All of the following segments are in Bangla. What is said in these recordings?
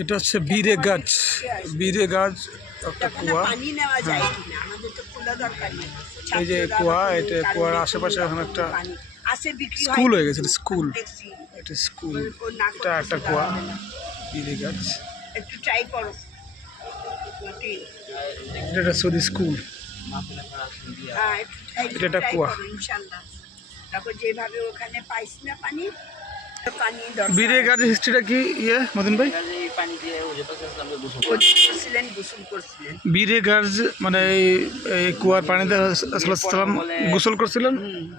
এটা হচ্ছে বীরে গাছ, বীরে গাছ একটা কুয়া। পানি নেওয়া যায় কিনা আমাদের তো খোলা দরকার নেই। এই যে কুয়া, এটা কুয়ার আশেপাশে এখন একটা আসে বিক্রি হয় স্কুল হয়ে গেছে, স্কুল। দেখছি এটা স্কুল, ওর না এটা একটা করতে কুয়া, হবে না। বীরে গাছ। একটু ট্রাই করো। এটা একটা সৌদি স্কুল। হ্যাঁ, এটা একটা try কুয়া। করো, ইনশাল্লাহ। তারপর যেভাবে ওখানে পাইস না পানি, পানি দরকার। বীরে গাছের হিস্ট্রিটা কি মদিন ভাই? করছিলেন, গোসল করছিলেন। বীরে গাছ মানে এই কুয়ার পানিতে সাল্লাম গোসল করছিলেন,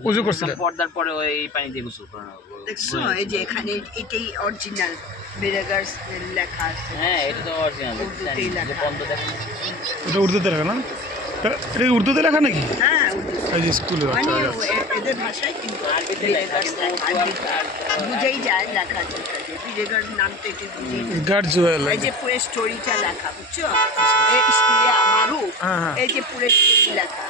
উজু করছিলেন। পর্দার পরে ওই পানি দিয়ে গোসল করানো। দেখছো এই যে এখানে এটাই অরিজিনাল বেরাগার্স লেখা আছে। হ্যাঁ, এটা তো অরিজিনাল। উর্দুতেই লেখা। বন্ধ দেখেন। এটা উর্দুতে লেখা না? এটা কি উর্দুতে লেখা নাকি? হ্যাঁ, উর্দু। এই যে স্কুলে মানে আচ্ছা। এদের ভাষায় কিন্তু আরবিতে লেখা আছে। বুঝেই যায় লেখা যেটা যে বেরাগার্স নামটা এটা বুঝেই যায়। গাছ জুয়েল। এই যে পুরো স্টোরিটা লেখা, বুঝছো? এই মারুফ, হ্যাঁ, হ্যাঁ। এই যে পুরো স্টোরি লেখা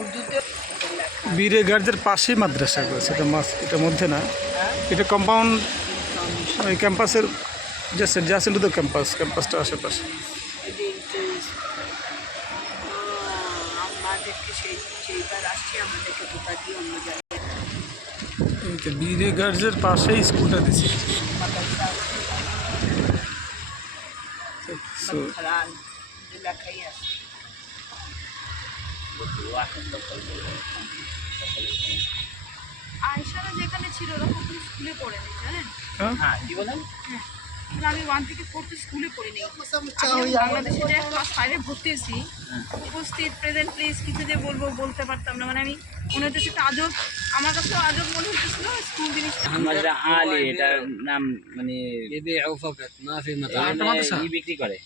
উর্দুতে লেখা। বীরে গার্জের পাশেই মাদ্রাসা করেছে, এটা এটার মধ্যে না, এটা কম্পাউন্ড, ওই ক্যাম্পাসের জাস্ট ইন্টু দ্য ক্যাম্পাসটা আশেপাশে। আমাদেরকে সেইবার আসছে, আমাদেরকে ঢোকা দিয়ে অন্য জায়গায় এই তো বীরে গার্জের পাশেই স্কুলটা দিছে। খারাপ লেখাই আছে। আয়সারা যেখানে ছিল ওরা কখনো স্কুলে পড়েনি, জানেন? হ্যাঁ, কি বলেন? হ্যাঁ, মানে আমি 1 থেকে 4 তো স্কুলে পড়িনি। আমি বাংলাদেশে যে ক্লাস 5 এ ভর্তি হয়েছি, উপস্থিত প্রেজেন্ট প্লিজ কিছু যে বলতে পারতাম না। মানে আমি মনে হচ্ছে একটা আজব, আমার কাছেও আজব মনে হচ্ছিল স্কুল জিনিসটা। আহমদ আলী, এটার নাম মানে ই বিক্রি করে।